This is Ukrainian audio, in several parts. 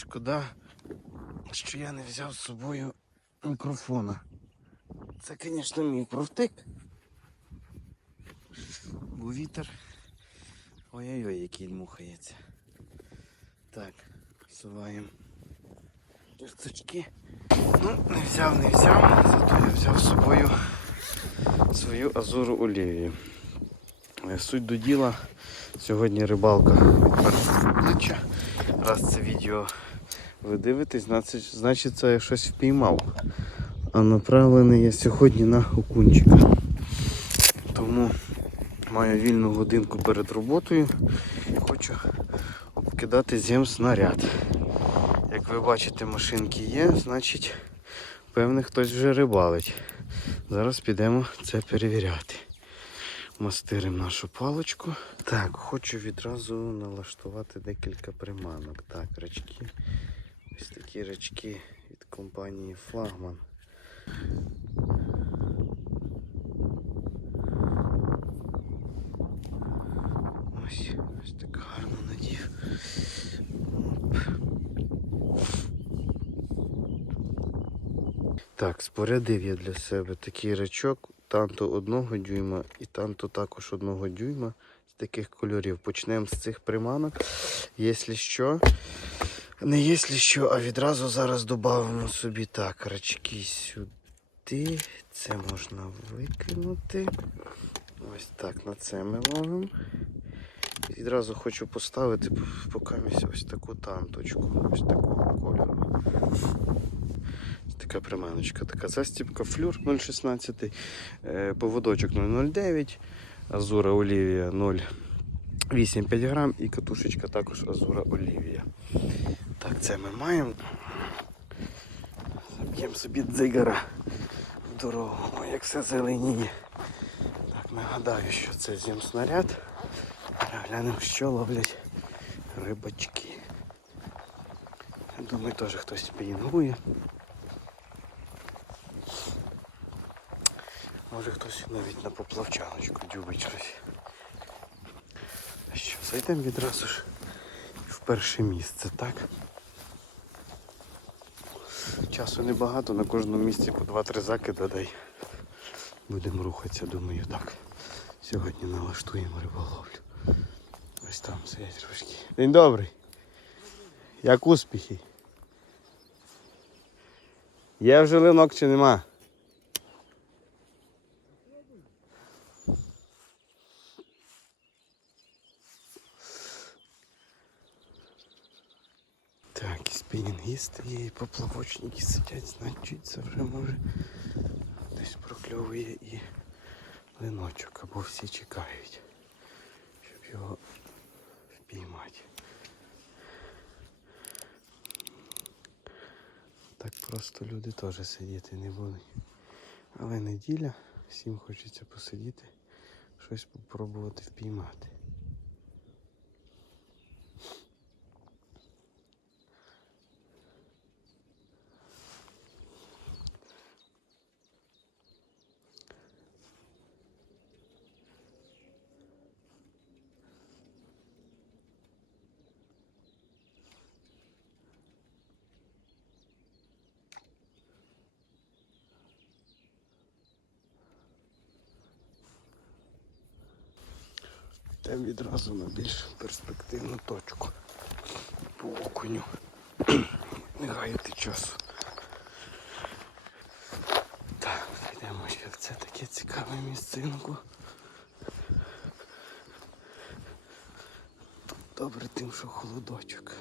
шкода, що я не взяв з собою мікрофона. Це, звісно, мій провтик. Бо вітер. Ой-ой-ой, який мухається. Так, всуваємо дірцочки. Ну, не взяв, не взяв, зато я взяв з собою свою азуру олівію. Е, Суть до діла. Сьогодні рибалка обличчя. Раз це відео ви дивитесь, значить, значить це я щось впіймав. А направлений я сьогодні на окунчика. Тому маю вільну годинку перед роботою і хочу обкидати зім снаряд. Як ви бачите, машинки є, значить, певне, хтось вже рибалить. Зараз підемо це перевіряти. Мастиримо нашу паличку. Так, хочу відразу налаштувати декілька приманок. Так, рачки. Ось такі рачки від компанії Флагман. Ось, ось так гарно надів. Так, спорядив я для себе такий рачок, танто одного дюйма і танто також одного дюйма з таких кольорів. Почнемо з цих приманок. Якщо що, не якщо що, а відразу зараз додамо собі так, рачки сюди. Це можна викинути. Ось так на це ми ловимо. Відразу хочу поставити поки ось таку танточку, ось такого кольору. Така приманочка, така застібка, флюр 0,16, е, поводочок 0,09, азура Олівія 0,85 грам і катушечка також азура Олівія. Так, це ми маємо. Заб'ємо собі дзигара в дорогу, Ой, як все зеленіє. Так, нагадаю, що це зімснаряд. Глянемо, що ловлять рибачки. Думаю, теж хтось пінгує. Може хтось навіть на поплавчаночку дюбить щось. Що, зайдемо відразу ж в перше місце, так? Часу небагато, на кожному місці по 2-3 закида дай. Будемо рухатися, думаю, так. Сьогодні налаштуємо риболовлю. Ось там сидять трошки. День добрий. Як успіхи? Є вже линок чи нема? Так, і спінінгісти є, і поплавочники сидять, значить це вже може десь прокльовує і линочок, або всі чекають, щоб його впіймати. Так просто люди теж сидіти не будуть. Але неділя, всім хочеться посидіти, щось спробувати впіймати. Йдемо відразу на більш перспективну точку по окуню. Не гаяти часу. Так, зайдемо ще в це таке цікаве місцинку. Добре тим, що холодочок.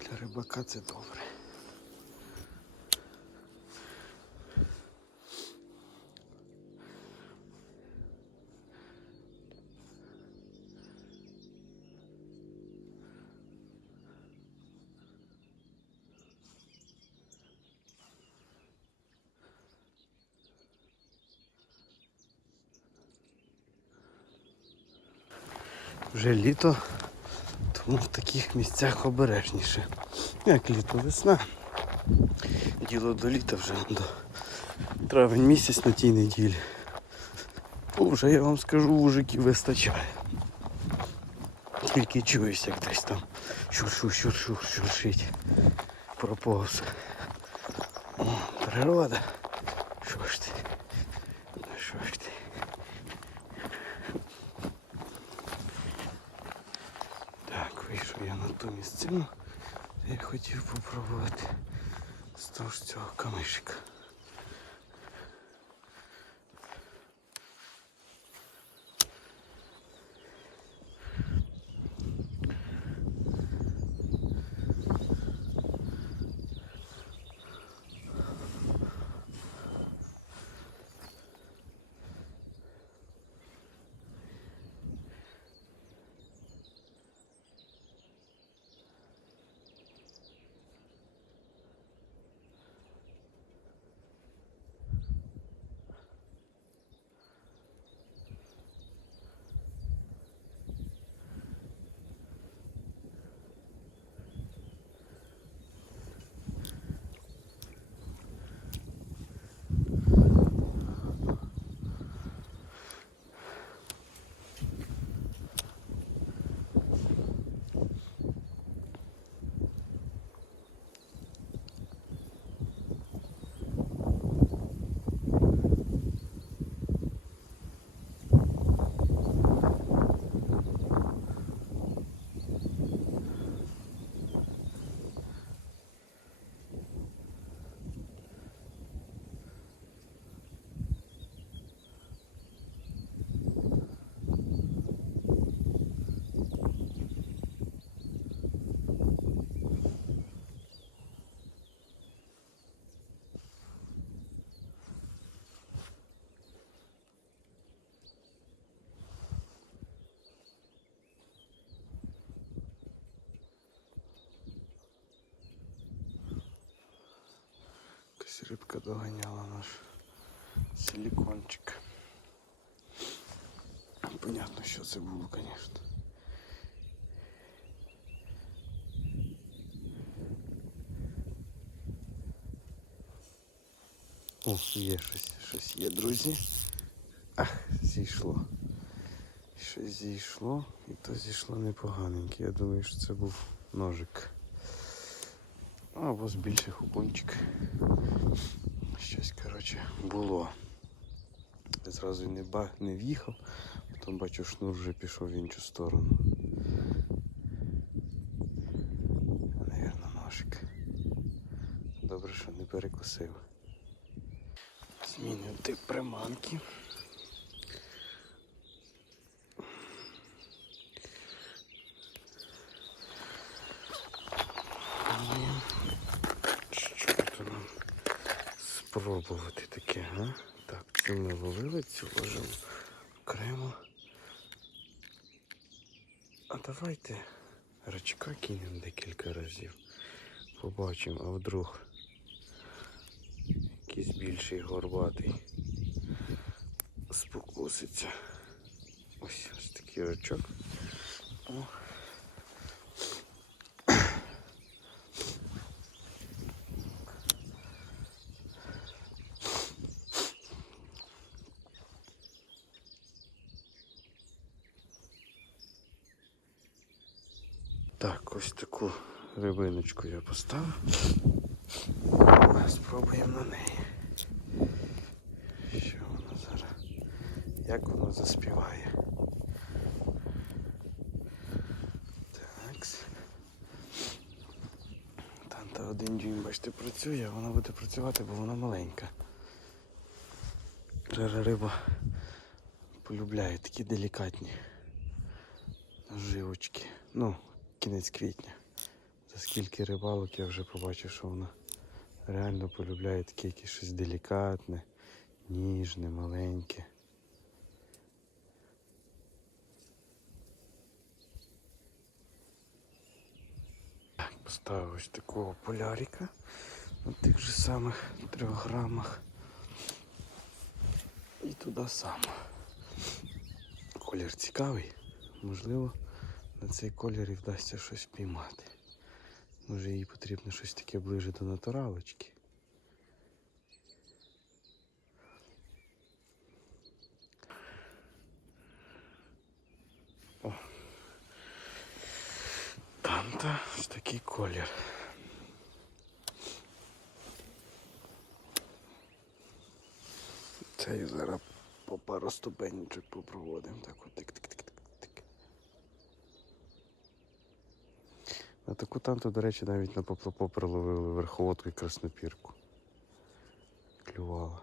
Для рибака це добре. Вже літо, тому в таких місцях обережніше. Як літо, весна. Діло до літа вже до травень місяць на тій неділі. Ну, вже я вам скажу, вужиків вистачає. Тільки чуюсь, як десь там Шур-шур, шур-шур, шуршить. Проповз. Природа. Що ж ти? Ну що ж ти? Так, вийшов я на ту місцину, я хотів попробувати з цього камишика. Якась рибка доганяла наш силикончик. Понятно, що це було, звісно. О, є щось, щось є, друзі. Ах, зійшло. Щось зійшло, і то зійшло непоганеньке. Я думаю, що це був ножик. Або з більших окунчик. Щось, коротше, було. Я зразу не, ба... не в'їхав, потім бачу, шнур вже пішов в іншу сторону. Навірно, ножик. Добре, що не перекусив. Змінив тип приманки. Що то нам спробувати таке, а? Так, цю ми ловили, цю ложимо окремо. А давайте рачка кинемо декілька разів. Побачимо, а вдруг якийсь більший горбатий спокуситься. Ось ось такий рачок. О. Так, ось таку рибиночку я поставив. Спробуємо на неї. Що воно зараз? Як воно заспіває? Такс. Там та один дюйм, бачите, працює, вона буде працювати, бо вона маленька. Риба полюбляє такі делікатні наживочки. Ну, кінець квітня. Скільки рибалок я вже побачив, що вона реально полюбляє таке якесь щось делікатне, ніжне, маленьке. Поставив ось такого полярика на тих же самих трьох грамах. І туди само. Колір цікавий, можливо на цей колір і вдасться щось піймати. Може їй потрібно щось таке ближе до натуралочки. Там-то такий колір. Це і зараз по пару ступенечок попроводимо. Так от тик-тик-тик-тик-тик. На таку танту, до речі, навіть на поплапо приловили верховодку і краснопірку. Клювала.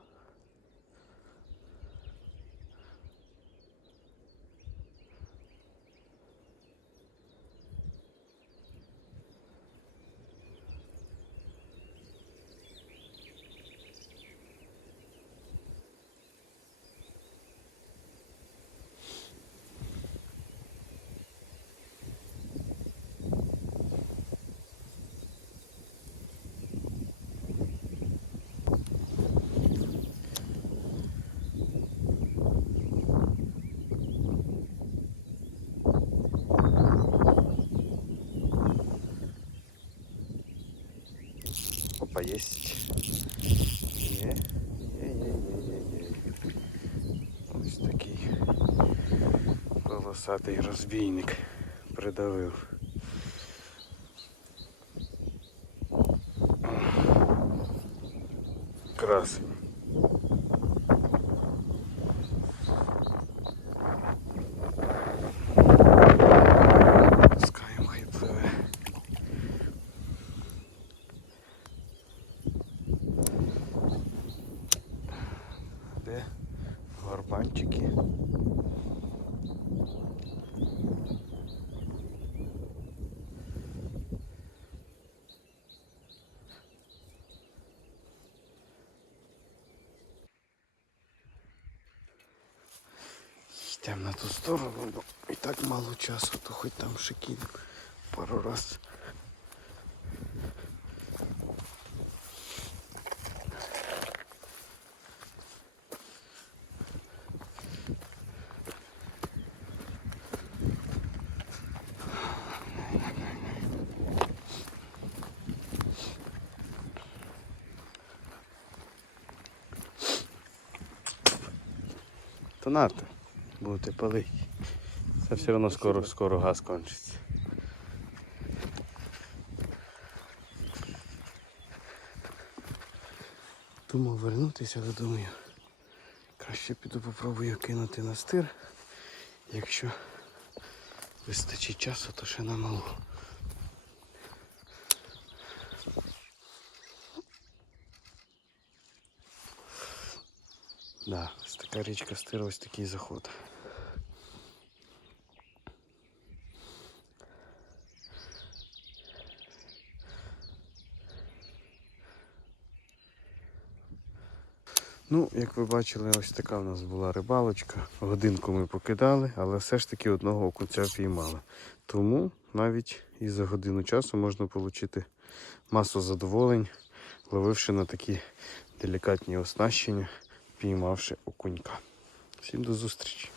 Есть. Є. Є, є, є, є, є. Ось такий полосатий розбійник придавив. Красень. Йдемо на ту сторону, бо і так мало часу, то хоч там ще кинемо пару раз. То нате, будете палити. Це все одно скоро, скоро газ кончиться. Думав вернутися, але думаю, краще піду попробую кинути на стир. Якщо вистачить часу, то ще на малу. Да, така річка стир, ось такий заход. Ну, як ви бачили, ось така в нас була рибалочка. Годинку ми покидали, але все ж таки одного окунця піймали. Тому навіть і за годину часу можна отримати масу задоволень, ловивши на такі делікатні оснащення, піймавши окунька. Всім до зустрічі!